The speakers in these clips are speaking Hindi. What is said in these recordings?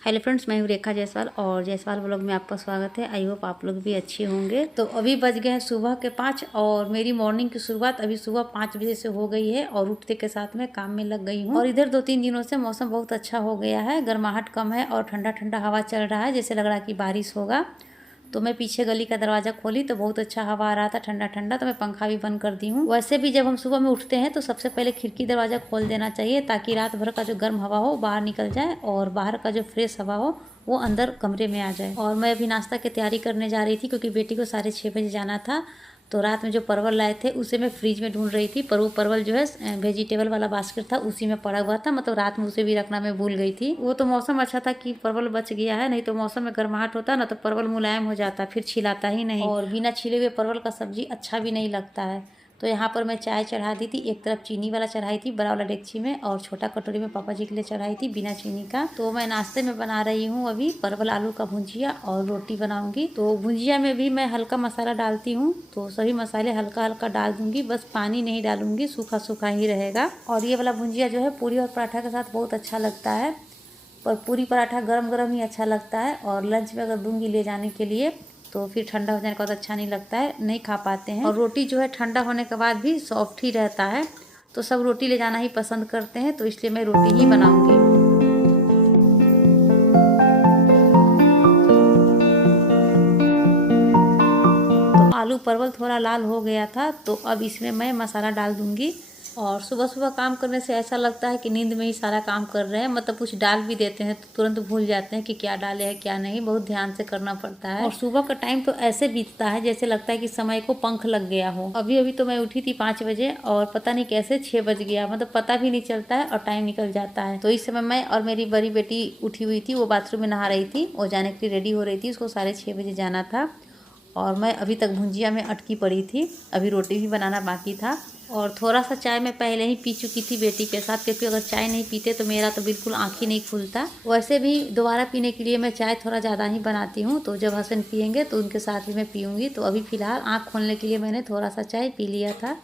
हेलो फ्रेंड्स, मैं हूँ रेखा जायसवाल और जायसवाल व्लॉग में आपका स्वागत है। आई होप आप लोग भी अच्छे होंगे। तो अभी बज गए हैं सुबह के 5 और मेरी मॉर्निंग की शुरुआत अभी सुबह 5 बजे से हो गई है और उठते के साथ में काम में लग गई हूँ। और इधर 2-3 दिनों से मौसम बहुत अच्छा हो गया है, गर्माहट कम है और ठंडा ठंडा हवा चल रहा है, जैसे लग रहा है कि बारिश होगा। तो मैं पीछे गली का दरवाज़ा खोली तो बहुत अच्छा हवा आ रहा था, ठंडा ठंडा। तो मैं पंखा भी बंद कर दी हूँ। वैसे भी जब हम सुबह में उठते हैं तो सबसे पहले खिड़की दरवाज़ा खोल देना चाहिए ताकि रात भर का जो गर्म हवा हो बाहर निकल जाए और बाहर का जो फ्रेश हवा हो वो अंदर कमरे में आ जाए। और मैं अभी नाश्ता की तैयारी करने जा रही थी क्योंकि बेटी को 6:30 बजे जाना था। तो रात में जो परवल लाए थे उसे मैं फ्रिज में ढूंढ रही थी, पर वो परवल जो है वेजिटेबल वाला बास्केट था उसी में पड़ा हुआ था। मतलब रात में उसे भी रखना मैं भूल गई थी। वो तो मौसम अच्छा था कि परवल बच गया है, नहीं तो मौसम में गर्माहट होता ना तो परवल मुलायम हो जाता, फिर छिलाता ही नहीं और बिना छिले हुए परवल का सब्जी अच्छा भी नहीं लगता है। तो यहाँ पर मैं चाय चढ़ा दी थी, एक तरफ चीनी वाला चढ़ाई थी बड़ा वाला डेगची में और छोटा कटोरी में पापा जी के लिए चढ़ाई थी बिना चीनी का। तो मैं नाश्ते में बना रही हूँ अभी परवल आलू का भुंजिया और रोटी बनाऊंगी। तो भुंजिया में भी मैं हल्का मसाला डालती हूँ, तो सभी मसाले हल्का हल्का डाल दूंगी, बस पानी नहीं डालूंगी, सूखा सूखा ही रहेगा। और ये वाला भुंजिया जो है पूरी और पराठा के साथ बहुत अच्छा लगता है, पर पूरी पराठा गरम गरम ही अच्छा लगता है। और लंच में अगर दूंगी ले जाने के लिए तो फिर ठंडा हो जाने के बाद अच्छा नहीं लगता है, नहीं खा पाते हैं। और रोटी जो है ठंडा होने के बाद भी सॉफ्ट ही रहता है, तो सब रोटी ले जाना ही पसंद करते हैं, तो इसलिए मैं रोटी ही बनाऊंगी। तो आलू परवल थोड़ा लाल हो गया था, तो अब इसमें मैं मसाला डाल दूंगी। और सुबह सुबह काम करने से ऐसा लगता है कि नींद में ही सारा काम कर रहे हैं, मतलब कुछ डाल भी देते हैं तो तुरंत भूल जाते हैं कि क्या डाले हैं क्या नहीं, बहुत ध्यान से करना पड़ता है। और सुबह का टाइम तो ऐसे बीतता है जैसे लगता है कि समय को पंख लग गया हो। अभी अभी तो मैं उठी थी 5 बजे और पता नहीं कैसे 6 बज गया, मतलब पता भी नहीं चलता है और टाइम निकल जाता है। तो इस समय मैं और मेरी बड़ी बेटी उठी हुई थी, वो बाथरूम में नहा रही थी, वो जाने के लिए रेडी हो रही थी, उसको 6:30 बजे जाना था। और मैं अभी तक भुंजिया में अटकी पड़ी थी, अभी रोटी भी बनाना बाकी था। और थोड़ा सा चाय मैं पहले ही पी चुकी थी बेटी के साथ, क्योंकि अगर चाय नहीं पीते तो मेरा तो बिल्कुल आँख ही नहीं खुलता। वैसे भी दोबारा पीने के लिए मैं चाय थोड़ा ज़्यादा ही बनाती हूँ, तो जब हस्बैंड पियेंगे तो उनके साथ ही मैं पीऊँगी। तो अभी फ़िलहाल आँख खोलने के लिए मैंने थोड़ा सा चाय पी लिया था।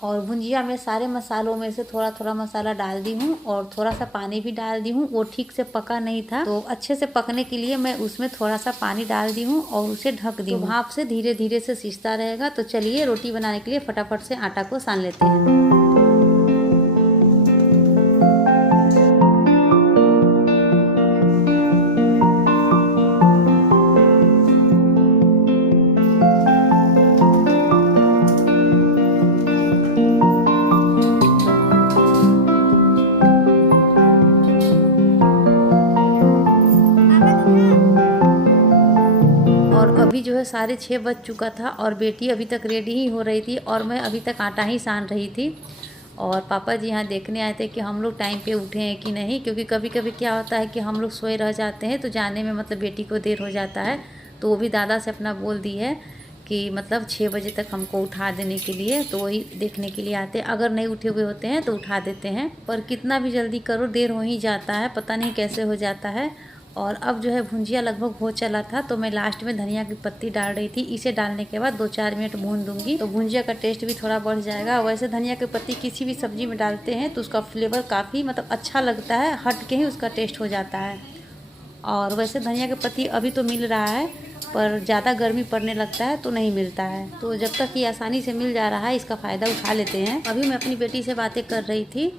और भुंजिया में सारे मसालों में से थोड़ा थोड़ा मसाला डाल दी हूँ और थोड़ा सा पानी भी डाल दी हूँ। वो ठीक से पका नहीं था, तो अच्छे से पकने के लिए मैं उसमें थोड़ा सा पानी डाल दी हूँ और उसे ढक दी हूँ। भाप से धीरे धीरे से सिजता रहेगा। तो चलिए रोटी बनाने के लिए फटाफट से आटा को सान लेते हैं। और अभी जो है 6:30 बज चुका था और बेटी अभी तक रेडी ही हो रही थी और मैं अभी तक आटा ही सान रही थी। और पापा जी यहाँ देखने आए थे कि हम लोग टाइम पे उठे हैं कि नहीं, क्योंकि कभी कभी क्या होता है कि हम लोग सोए रह जाते हैं तो जाने में मतलब बेटी को देर हो जाता है। तो वो भी दादा से अपना बोल दी है कि मतलब 6 बजे तक हमको उठा देने के लिए, तो वही देखने के लिए आते हैं। अगर नहीं उठे हुए होते हैं तो उठा देते हैं, पर कितना भी जल्दी करो देर हो ही जाता है, पता नहीं कैसे हो जाता है। और अब जो है भुंजिया लगभग हो चला था, तो मैं लास्ट में धनिया की पत्ती डाल रही थी। इसे डालने के बाद 2-4 मिनट भून दूंगी तो भुंजिया का टेस्ट भी थोड़ा बढ़ जाएगा। वैसे धनिया की पत्ती किसी भी सब्जी में डालते हैं तो उसका फ्लेवर काफ़ी मतलब अच्छा लगता है, हट के ही उसका टेस्ट हो जाता है। और वैसे धनिया की पत्ती अभी तो मिल रहा है, पर ज़्यादा गर्मी पड़ने लगता है तो नहीं मिलता है। तो जब तक ये आसानी से मिल जा रहा है इसका फ़ायदा उठा लेते हैं। अभी मैं अपनी बेटी से बातें कर रही थी।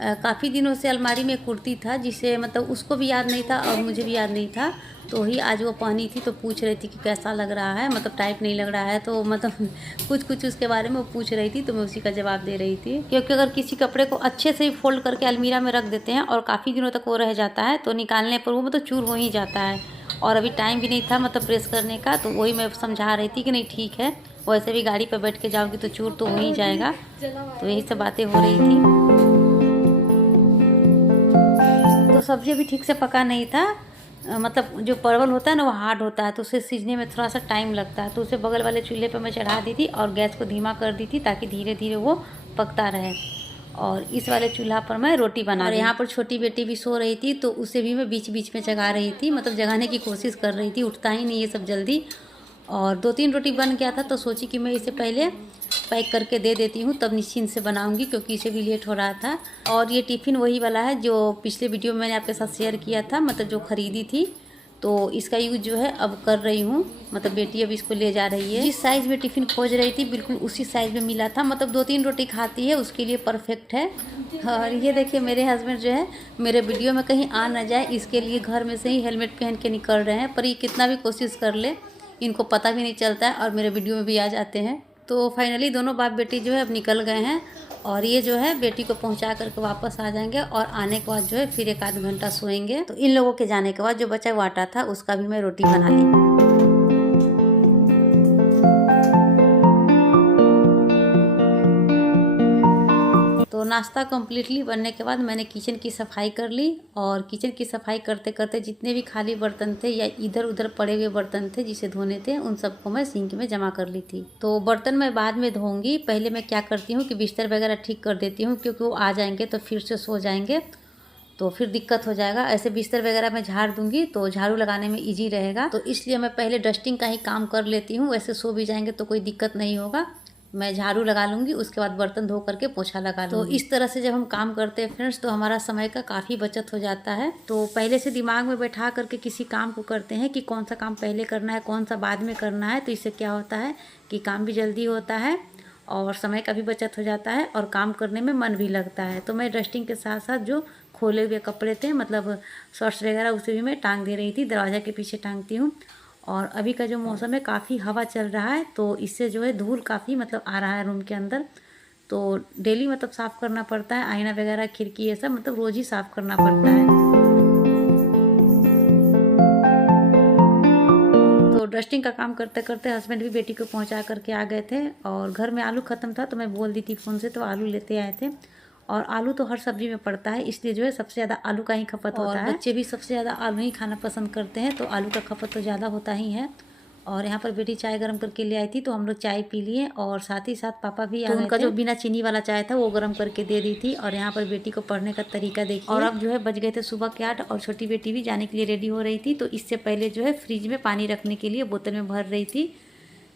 काफ़ी दिनों से अलमारी में कुर्ती था जिसे मतलब उसको भी याद नहीं था और मुझे भी याद नहीं था, तो ही आज वो पहनी थी तो पूछ रही थी कि कैसा लग रहा है, मतलब टाइट नहीं लग रहा है, तो मतलब कुछ कुछ उसके बारे में वो पूछ रही थी तो मैं उसी का जवाब दे रही थी। क्योंकि अगर किसी कपड़े को अच्छे से फोल्ड करके अलमीरा में रख देते हैं और काफ़ी दिनों तक वो रह जाता है तो निकालने पर वो मतलब चूर हो ही जाता है। और अभी टाइम भी नहीं था मतलब प्रेस करने का, तो वही मैं समझा रही थी कि नहीं ठीक है, वैसे भी गाड़ी पर बैठ के जाओगी तो चूर तो हो ही जाएगा। तो यही सब बातें हो रही थी। तो सब्ज़ी अभी ठीक से पका नहीं था, मतलब जो परवल होता है ना वो हार्ड होता है तो उसे सीजने में थोड़ा सा टाइम लगता है, तो उसे बगल वाले चूल्हे पर मैं चढ़ा दी थी और गैस को धीमा कर दी थी ताकि धीरे धीरे वो पकता रहे। और इस वाले चूल्हा पर मैं रोटी बना रही। और यहाँ पर छोटी बेटी भी सो रही थी तो उसे भी मैं बीच बीच में जगा रही थी, मतलब जगाने की कोशिश कर रही थी, उठता ही नहीं ये सब जल्दी। और 2-3 रोटी बन गया था तो सोची कि मैं इसे पहले पैक करके दे देती हूँ, तब निश्चिंत से बनाऊँगी, क्योंकि इसे भी लेट हो रहा था। और ये टिफ़िन वही वाला है जो पिछले वीडियो में मैंने आपके साथ शेयर किया था, मतलब जो ख़रीदी थी। तो इसका यूज़ जो है अब कर रही हूँ, मतलब बेटी अब इसको ले जा रही है। जिस साइज़ में टिफ़िन खोज रही थी बिल्कुल उसी साइज़ में मिला था, मतलब 2-3 रोटी खाती है, उसके लिए परफेक्ट है। और ये देखिए मेरे हस्बैंड जो है मेरे वीडियो में कहीं आ ना जाए, इसके लिए घर में से ही हेलमेट पहन के निकल रहे हैं, पर ये कितना भी कोशिश कर ले इनको पता भी नहीं चलता है और मेरे वीडियो में भी आ जाते हैं। तो फाइनली दोनों बाप बेटी जो है अब निकल गए हैं, और ये जो है बेटी को पहुंचा करके वापस आ जाएंगे, और आने के बाद जो है फिर 1 आध घंटा सोएंगे। तो इन लोगों के जाने के बाद जो बचा हुआ आटा था उसका भी मैं रोटी बना ली। तो नाश्ता कम्प्लीटली बनने के बाद मैंने किचन की सफाई कर ली, और किचन की सफाई करते करते जितने भी खाली बर्तन थे या इधर उधर पड़े हुए बर्तन थे जिसे धोने थे, उन सबको मैं सिंक में जमा कर ली थी। तो बर्तन मैं बाद में धोऊंगी, पहले मैं क्या करती हूँ कि बिस्तर वगैरह ठीक कर देती हूँ, क्योंकि वो आ जाएंगे तो फिर से सो जाएंगे तो फिर दिक्कत हो जाएगा। ऐसे बिस्तर वगैरह मैं झाड़ दूंगी तो झाड़ू लगाने में इजी रहेगा, तो इसलिए मैं पहले डस्टिंग का ही काम कर लेती हूँ। वैसे सो भी जाएंगे तो कोई दिक्कत नहीं होगा, मैं झाड़ू लगा लूँगी, उसके बाद बर्तन धो करके पोछा लगा लूँगी। तो इस तरह से जब हम काम करते हैं फ्रेंड्स, तो हमारा समय का काफ़ी बचत हो जाता है। तो पहले से दिमाग में बैठा करके किसी काम को करते हैं कि कौन सा काम पहले करना है, कौन सा बाद में करना है, तो इससे क्या होता है कि काम भी जल्दी होता है और समय का भी बचत हो जाता है और काम करने में मन भी लगता है। तो मैं डस्टिंग के साथ साथ जो खोले हुए कपड़े थे, मतलब शर्ट्स वगैरह, उसे भी मैं टांग दे रही थी, दरवाज़ा के पीछे टांगती हूँ। और अभी का जो मौसम है काफ़ी हवा चल रहा है, तो इससे जो है धूल काफ़ी मतलब आ रहा है रूम के अंदर, तो डेली मतलब साफ़ करना पड़ता है। आईना वगैरह, खिड़की, ये सब मतलब रोज़ ही साफ़ करना पड़ता है। तो डस्टिंग का काम करते करते हस्बैंड भी बेटी को पहुंचा करके आ गए थे, और घर में आलू ख़त्म था तो मैं बोल दी थी फ़ोन से, तो आलू लेते आए थे। और आलू तो हर सब्जी में पड़ता है, इसलिए जो है सबसे ज़्यादा आलू का ही खपत होता है। बच्चे भी सबसे ज़्यादा आलू ही खाना पसंद करते हैं, तो आलू का खपत तो ज़्यादा होता ही है। और यहाँ पर बेटी चाय गर्म करके ले आई थी, तो हम लोग चाय पी लिए, और साथ ही साथ पापा भी आ गए थे। उनका जो बिना चीनी वाला चाय था वो गर्म करके दे दी थी। और यहाँ पर बेटी को पढ़ने का तरीका देखिए। और अब जो है बज गए थे सुबह के 8, और छोटी बेटी भी जाने के लिए रेडी हो रही थी, तो इससे पहले जो है फ्रिज में पानी रखने के लिए बोतल में भर रही थी।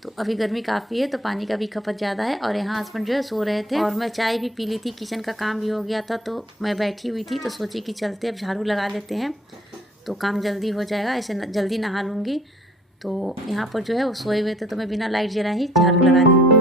तो अभी गर्मी काफ़ी है तो पानी का भी खपत ज़्यादा है। और यहाँ हस्बैंड जो है सो रहे थे, और मैं चाय भी पी ली थी, किचन का काम भी हो गया था, तो मैं बैठी हुई थी, तो सोची कि चलते अब झाड़ू लगा लेते हैं तो काम जल्दी हो जाएगा। ऐसे जल्दी नहा लूँगी। तो यहाँ पर जो है वो सोए हुए थे, तो मैं बिना लाइट जला ही झाड़ू लगा दी।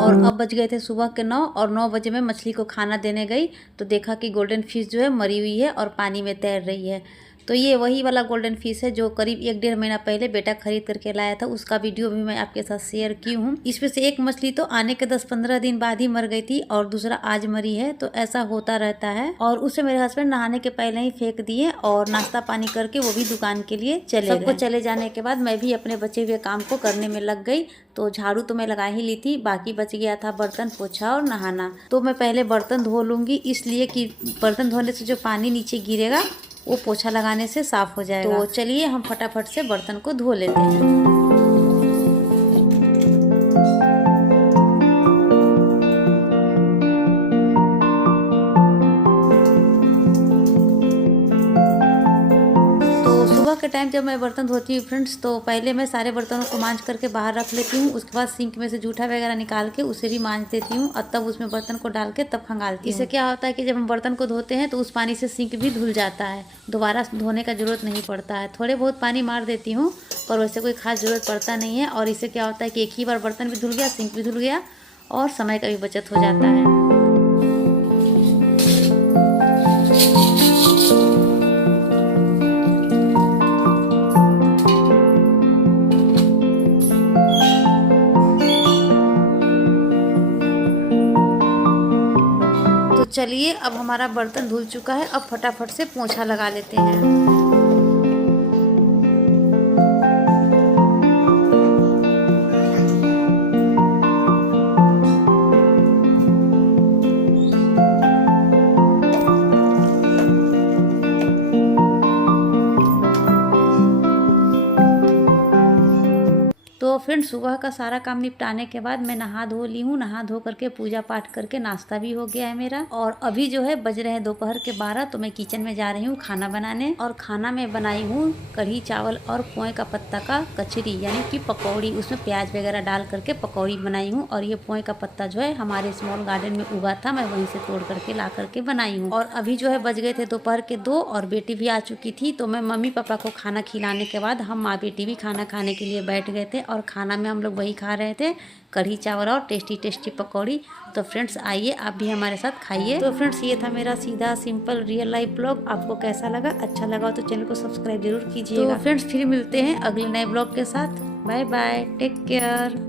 और अब बज गए थे सुबह के 9, और 9 बजे मैं मछली को खाना देने गई, तो देखा कि गोल्डन फिश जो है मरी हुई है और पानी में तैर रही है। तो ये वही वाला गोल्डन फिश है जो करीब 1-1.5 महीना पहले बेटा खरीद करके लाया था, उसका वीडियो भी मैं आपके साथ शेयर की हूँ। इसमें से एक मछली तो आने के 10-15 दिन बाद ही मर गई थी, और दूसरा आज मरी है, तो ऐसा होता रहता है। और उसे मेरे हस्बैंड नहाने के पहले ही फेंक दिए, और नाश्ता पानी करके वो भी दुकान के लिए चले गए। सबको चले जाने के बाद मैं भी अपने बचे हुए काम को करने में लग गई। तो झाड़ू तो मैं लगा ही ली थी, बाकी बच गया था बर्तन, पोछा और नहाना। तो मैं पहले बर्तन धो लूँगी, इसलिए कि बर्तन धोने से जो पानी नीचे गिरेगा वो पोछा लगाने से साफ हो जाएगा। तो चलिए हम फटाफट से बर्तन को धो लेते हैं। सुबह के टाइम जब मैं बर्तन धोती हूँ फ्रेंड्स, तो पहले मैं सारे बर्तनों को मांज करके बाहर रख लेती हूँ। उसके बाद सिंक में से जूठा वगैरह निकाल के उसे भी मांज देती हूँ, और तब उसमें बर्तन को डाल के तब खंगालती हूँ। इससे क्या होता है कि जब हम बर्तन को धोते हैं तो उस पानी से सिंक भी धुल जाता है, दोबारा धोने का ज़रूरत नहीं पड़ता है। थोड़े बहुत पानी मार देती हूँ, पर वैसे कोई खास ज़रूरत पड़ता नहीं है। और इससे क्या होता है कि एक ही बार बर्तन भी धुल गया, सिंक भी धुल गया, और समय का भी बचत हो जाता है। चलिए अब हमारा बर्तन धुल चुका है, अब फटाफट से पोंछा लगा लेते हैं। फ्रेंड्स सुबह का सारा काम निपटाने के बाद मैं नहा धो ली हूँ। नहा धो करके पूजा पाठ करके नाश्ता भी हो गया है मेरा। और अभी जो है बज रहे हैं दोपहर के 12। तो मैं किचन में जा रही हूँ खाना बनाने। और खाना में बनाई हूँ कढ़ी चावल और पोए का पत्ता का कचरी यानी कि पकौड़ी। उसमें प्याज वगैरह डाल करके पकौड़ी बनाई हूँ। और ये पोए का पत्ता जो है हमारे स्मॉल गार्डन में उगा था, मैं वहीं से तोड़ करके ला करके बनाई हूँ। और अभी जो है बज गए थे दोपहर के 2 और बेटी भी आ चुकी थी। तो मैं मम्मी पापा को खाना खिलाने के बाद हम माँ बेटी भी खाना खाने के लिए बैठ गए थे। और खाना में हम लोग वही खा रहे थे, कढ़ी चावल और टेस्टी टेस्टी पकौड़ी। तो फ्रेंड्स आइए आप भी हमारे साथ खाइए। तो फ्रेंड्स ये था मेरा सीधा सिंपल रियल लाइफ ब्लॉग। आपको कैसा लगा? अच्छा लगा तो चैनल को सब्सक्राइब जरूर कीजिएगा। तो फ्रेंड्स फिर मिलते हैं अगले नए ब्लॉग के साथ। Bye bye, take care.